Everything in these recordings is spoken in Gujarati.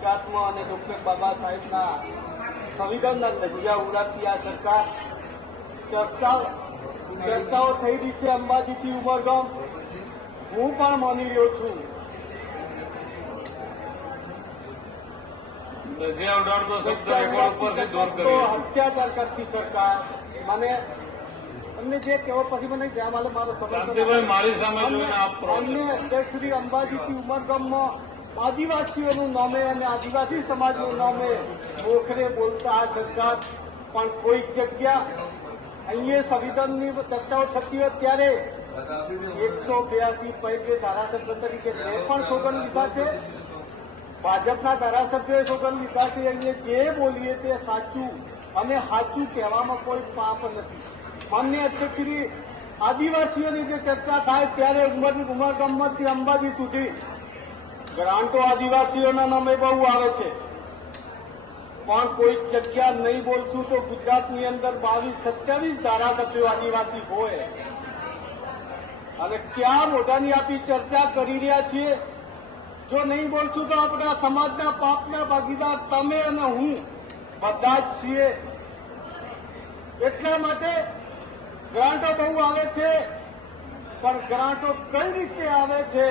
ગુજરાતમાં અને ડોક્ટર બાબા સાહેબના સંવિધાનના ધજિયા ઉડાડતી આ સરકાર ચર્ચાઓ થઈ રહી છે અંબાજીથી ઉમરગામ. હું પણ માની રહ્યો છું અત્યાચાર કરતી સરકાર. મને અમને જે કહેવો પછી મને જ્યાં મારે મારો અમને અધ્યક્ષ શ્રી અંબાજીથી ઉમરગામમાં આદિવાસીઓનું નામે અને આદિવાસી સમાજનું નામે મોખરે બોલતા આ સરકાર પણ કોઈક જગ્યા અહીંયા સંવિધાનની ચર્ચાઓ થતી હોય ત્યારે 182 પૈકી ધારાસભ્ય તરીકે મેં પણ સોગંદ લીધા છે. ભાજપના ધારાસભ્યોએ સોગંદ લીધા છે. અહીંયા જે બોલીએ તે સાચું અને સાચું કહેવામાં કોઈ પાપ નથી. માન્ય અધ્યક્ષશ્રી, આદિવાસીઓની જે ચર્ચા થાય ત્યારે ઉમરગામથી અંબાજી સુધી ગ્રાન્ટો આદિવાસીઓના નામે બહુ આવે છે, પણ કોઈક જગ્યા નહીં બોલશું તો ગુજરાતની અંદર 22-27 ધારાસભ્યો આદિવાસી હોય અને ક્યાં મોઢાની આપી ચર્ચા કરી રહ્યા છીએ. જો નહીં બોલશું તો આપણા સમાજના પાપના ભાગીદાર તમે અને હું બધા જ છીએ. એટલા માટે ગ્રાન્ટો બહુ આવે છે, પણ ગ્રાન્ટો કઈ રીતે આવે છે?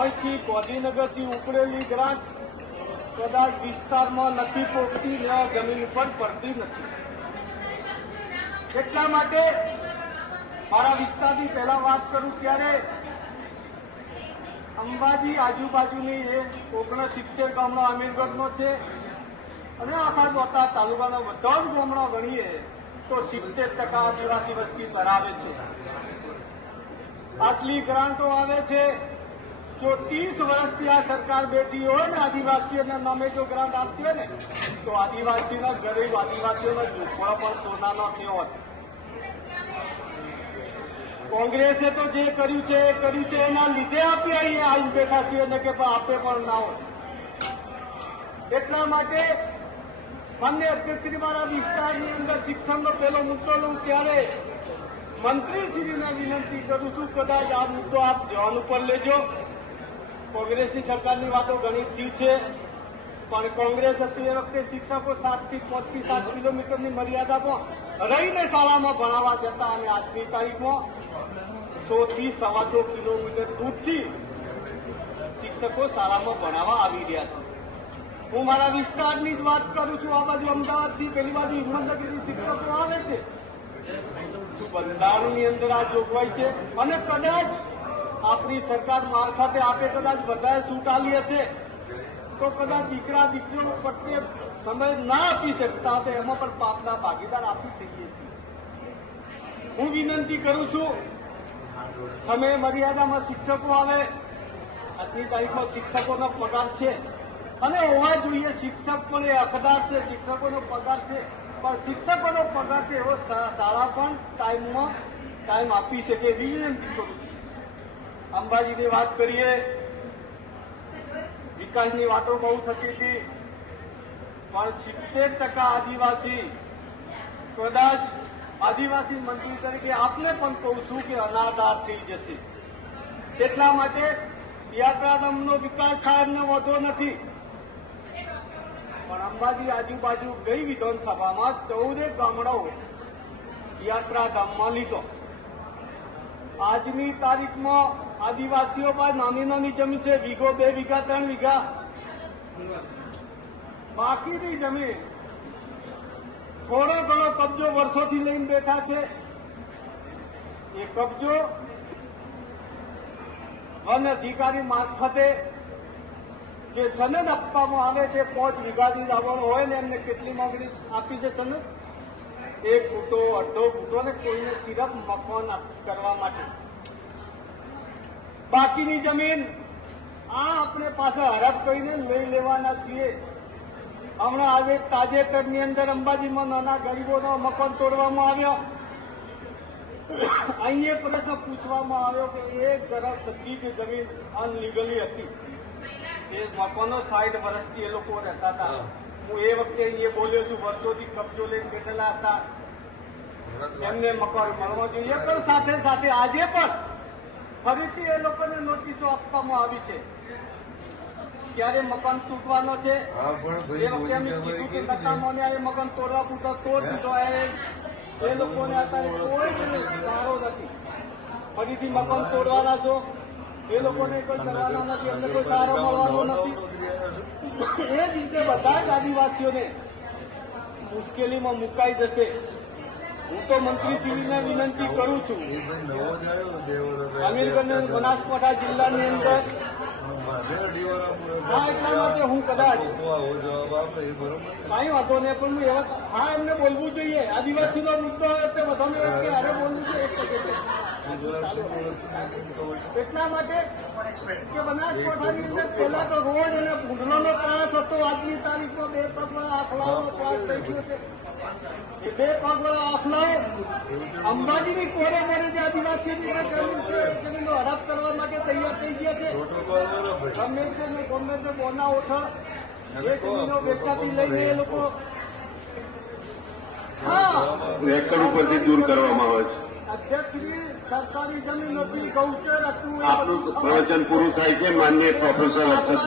અહીંથી ગાંધીનગરથી ઉપડેલી ગ્રાન્ટ કદાચ વિસ્તારમાં નથી પહોંચતી, જમીન ઉપર પડતી નથી. એટલા માટે મારા વિસ્તારની પહેલા વાત કરું ત્યારે અંબાજી આજુબાજુની એ 69 ગામડા અમીરગઢનો છે અને આખા ગોતા તાલુકાના બધા જ ગામડા ગણીએ તો 70% આદિવાસી વસ્તી ધરાવે છે. આટલી ગ્રાન્ટો આવે છે. જો 30 વર્ષથી આ સરકાર બેઠી હોય ને આદિવાસીઓના નામે જો ગ્રાન્ટ આપતી હોય ને તો આદિવાસીના ગરીબ આદિવાસીઓના ઝૂંપડા પણ સોનાના થયો હોત. કોંગ્રેસે તો જે કર્યું છે એ કર્યું છે, એના લીધે આપણે અહીંયા આવી બેઠા છીએ ને કે આપે પણ ના હોય. એટલા માટે માન્ય અધ્યક્ષશ્રી, મારા વિસ્તારની અંદર શિક્ષણનો પહેલો મુદ્દો લઉં ત્યારે મંત્રીશ્રીને વિનંતી કરું છું, કદાચ આ મુદ્દો આપ ધ્યાન ઉપર લેજો. કોંગ્રેસની સરકારની વાતો ઘણી ઠીક છે, પણ કોંગ્રેસ હતી એ વખતે શિક્ષકો 5 થી 7 કિલોમીટરની મર્યાદામાં રહીને શાળામાં ભણાવવા જતા અને આજની તારીખમાં 100 થી 125 કિલોમીટર દૂરથી શિક્ષકો શાળામાં ભણાવવા આવી રહ્યા છે. હું મારા વિસ્તારની જ વાત કરું છું. આ બાજુ અમદાવાદથી પેલી બાજુ હિંમતનગરથી શિક્ષકો આવે છે. બંધારણની અંદર આ જોગવાઈ છે અને કદાચ આપણી સરકાર મારફતે આપે કદાચ વધારે છૂટ આલી હશે તો કદાચ દીકરા દીકરીઓ પ્રત્યે સમય ના આપી શકતા તો એમાં પણ પાપના ભાગીદાર આપી શકીએ છીએ. હું વિનંતી કરું છું, સમય મર્યાદામાં શિક્ષકો આવે. આજની તારીખમાં શિક્ષકોનો પગાર છે અને હોવા જોઈએ. શિક્ષક પણ એ હકદાર છે, શિક્ષકોનો પગાર છે, પણ શિક્ષકોનો પગાર છે એવો શાળા પણ ટાઈમ આપી શકે એવી વિનંતી કરું છું. અંબાજીની વાત કરીએ, વિકાસની વાતો બહુ થતી હતી, પણ 70% આદિવાસી, કદાચ આદિવાસી મંત્રી તરીકે આપને પણ કહું છું કે અનાદાર થઈ જશે. એટલા માટે યાત્રાધામનો વિકાસ થાય એમને વધો નથી, પણ અંબાજી આજુબાજુ ગઈ વિધાનસભામાં 14 ગામડાઓ યાત્રાધામમાં લીધો. આજની તારીખમાં આદિવાસીઓ પાસે નાની નાની જમીન છે, 1 વીઘો 2 વીઘા 3 વીઘા. બાકીની જમીન થોડો ઘણો કબજો વર્ષોથી લઈને બેઠા છે. એ કબજો વન અધિકારી મારફતે જે સનદ આપવામાં આવે છે, 5 વીઘાથી દાવાનો હોય ને એમને કેટલી માંગણી આપી છે સનદ? 1 ફૂટો 1.5 ફૂટો ને કોઈને સિર્ફ મકાન કરવા માટે. બાકીની જમીન આ આપણે પાસે હડપ કરીને લઈ લેવાના છીએ. હમણાં આજે તાજેતરની અંદર અંબાજીમાં નાના ગરીબોનો મકાન તોડવામાં આવ્યો. અહીંયા પ્રશ્ન પૂછવામાં આવ્યો કે એક તરફ બધી જ જમીન અનલીગલી હતી. એ મકાનો 60 વર્ષથી એ લોકો રહેતા હતા. હું એ વખતે એ બોલ્યો છું, વર્ષોથી કબજો લઈને બેઠેલા હતા, એમને મકાન મળવા જોઈએ. પણ સાથે સાથે આજે પણ ફરીથી એ લોકોને નોટિસો આપવામાં આવી છે. ક્યારે મકાન તૂટવાનો છે હા પણ એ ભાઈ વખતે અમે બોલી કીધું કે તમારી નકામોને આ મકાન તોડવા પૂરતો તોડ દીધો એ લોકોને અત્યારે કોઈ સારો નથી ફરીથી મકાન તોડવાના છો એ લોકોને કોઈ કરવાના નથી એમને કોઈ સારો મળવાનો નથી એ જ રીતે બધા જ આદિવાસીઓને મુશ્કેલીમાં મુકાઈ જશે. હું તો મંત્રીશ્રીને વિનંતી કરું છું એ ભાઈ નવો જ આવ્યો 2 વર્ષ અમીરગંજ બનાસકાંઠા જિલ્લાની અંદર મારે અઢી વાર પૂરો હા એટલા માટે હું કદાચ આવો જવાબ આપે એ બરોબર ને? કાંઈ વાંધો નહીં પણ હું એવા હા એમને બોલવું જોઈએ આદિવાસીનો મુદ્દો હોય તે બધાને વચ્ચે હારે બોલવું જોઈએ એક વખતે. એટલા માટે કે બનાસકાંઠાની અંદર પહેલા તો રોજ અને ભૂંડનો ત્રાસ હતો. આજની તારીખમાં 2 પગલા આખલાઓનો ત્રાસ થઈ ગયો છે. એ 2 પગલા આખલાઓ અંબાજીની કોરે મોરે જે આદિવાસીની જે જમીન છે એ જમીનનો હડપ કરવા માટે તૈયાર થઈ ગયા છે. પ્રોટોકોલ બરોબર ગમે તે ને ગમે તે બોના ઓઠ એ જમીનો વેચાતી લઈને એ લોકો હા રેકર્ડ ઉપરથી દૂર કરવામાં આવે છે. અધ્યક્ષશ્રી સરકારી જમીન હતી ગૌચર હતું એ આપનું બધું પ્રવચન પૂરું થાય છે માનનીય પ્રોફેસર હર્ષદ